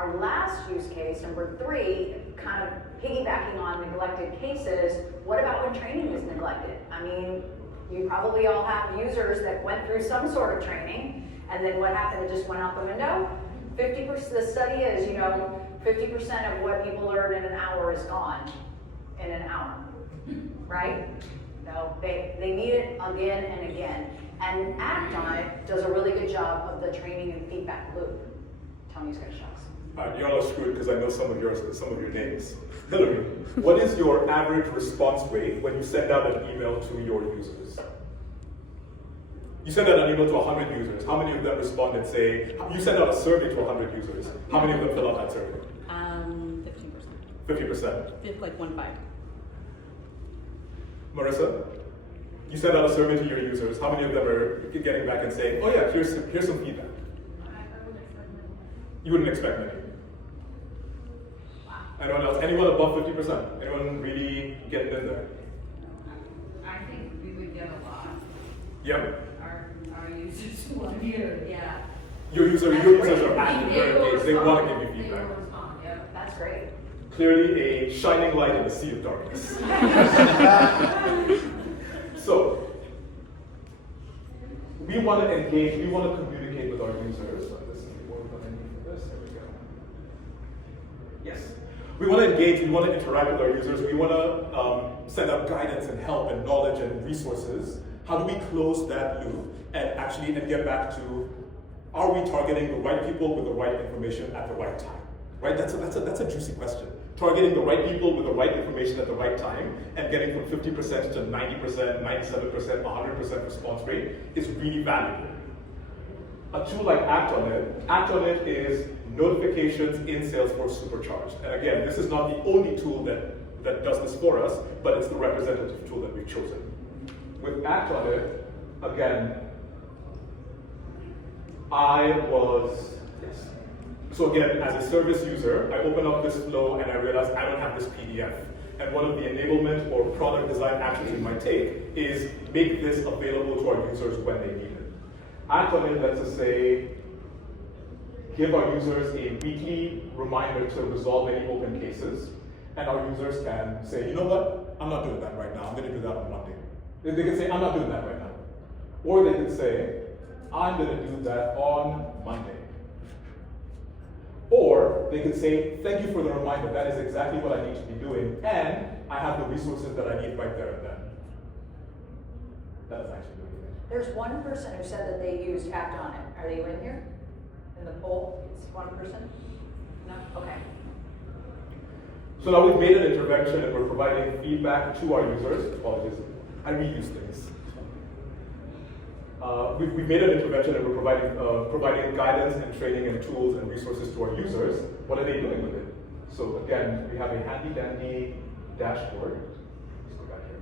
our last use case, number 3, kind of piggybacking on neglected cases, what about when training is neglected? I mean, you probably all have users that went through some sort of training, and then what happened? It just went out the window. 50%, the study is, 50% of what people learn in an hour is gone in an hour, right? No, they need it again and again. And ActOnIt does a really good job of the training and feedback loop. Tell me who's got shucks. You're all screwed because I know some of your names. Hillary, what is your average response rate when you send out an email to your users? You send out an email to 100 users. How many of them respond and say, you send out a survey to 100 users. How many of them fill out that survey? 15%. 50%? Like 1.5. Marissa, you send out a survey to your users. How many of them are getting back and saying, oh yeah, here's some feedback? You wouldn't expect many. Anyone else? Anyone above 50%? Anyone really getting in there? I think we would get a lot. Yep. Our users want to hear. Yeah. Your users are active, they're engaged. They want to give you feedback. They will respond. Yeah. That's great. Clearly a shining light in the sea of darkness. So, we want to engage, we want to communicate with our users. There we go. Yes. We want to engage, we want to interact with our users, we want to send out guidance and help and knowledge and resources. How do we close that loop and get back to, are we targeting the right people with the right information at the right time? Right? That's a juicy question. Targeting the right people with the right information at the right time and getting from 50% to 90%, 97%, 100% response rate is really valuable. A tool like ActOnIt is notifications in Salesforce supercharged. And again, this is not the only tool that does this for us, but it's the representative tool that we've chosen. With ActOnIt, again, So again, as a service user, I open up this flow and I realize I don't have this PDF. And one of the enablement or product design actions we might take is make this available to our users when they need it. ActOnIt lets us say, give our users a weekly reminder to resolve any open cases. And our users can say, you know what, I'm not doing that right now, I'm going to do that on Monday. They can say, I'm not doing that right now. Or they can say, I'm going to do that on Monday. Or they could say, thank you for the reminder, that is exactly what I need to be doing, and I have the resources that I need right there and then. That is actually doing it. There's one person who said that they used ActOnIt. Are they in here? In the poll? It's one person? No? Okay. So now we've made an intervention and we're providing feedback to our users. Apologies, I reuse things. We've made an intervention and we're providing guidance and training and tools and resources to our users. What are they doing with it? So again, we have a handy dandy dashboard. Let's go back here.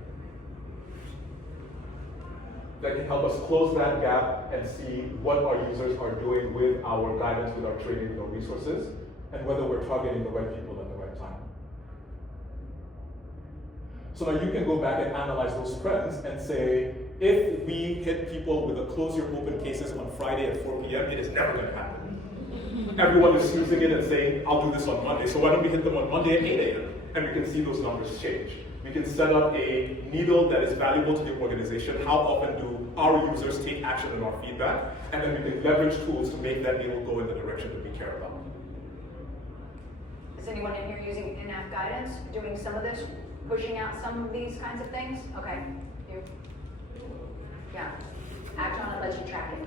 That can help us close that gap and see what our users are doing with our guidance, with our training, with our resources, and whether we're targeting the right people at the right time. So now you can go back and analyze those trends and say, if we hit people with a close your open cases on Friday at 4 p.m., it is never going to happen. Everyone is using it and saying, I'll do this on Monday. So why don't we hit them on Monday at 8 a.m.? And we can see those numbers change. We can set up a needle that is valuable to the organization. How often do our users take action on our feedback? And then we can leverage tools to make that needle go in the direction that we care about. Is anyone in here using in-app guidance, doing some of this, pushing out some of these kinds of things? Okay. You? Yeah. ActOnIt lets you track it.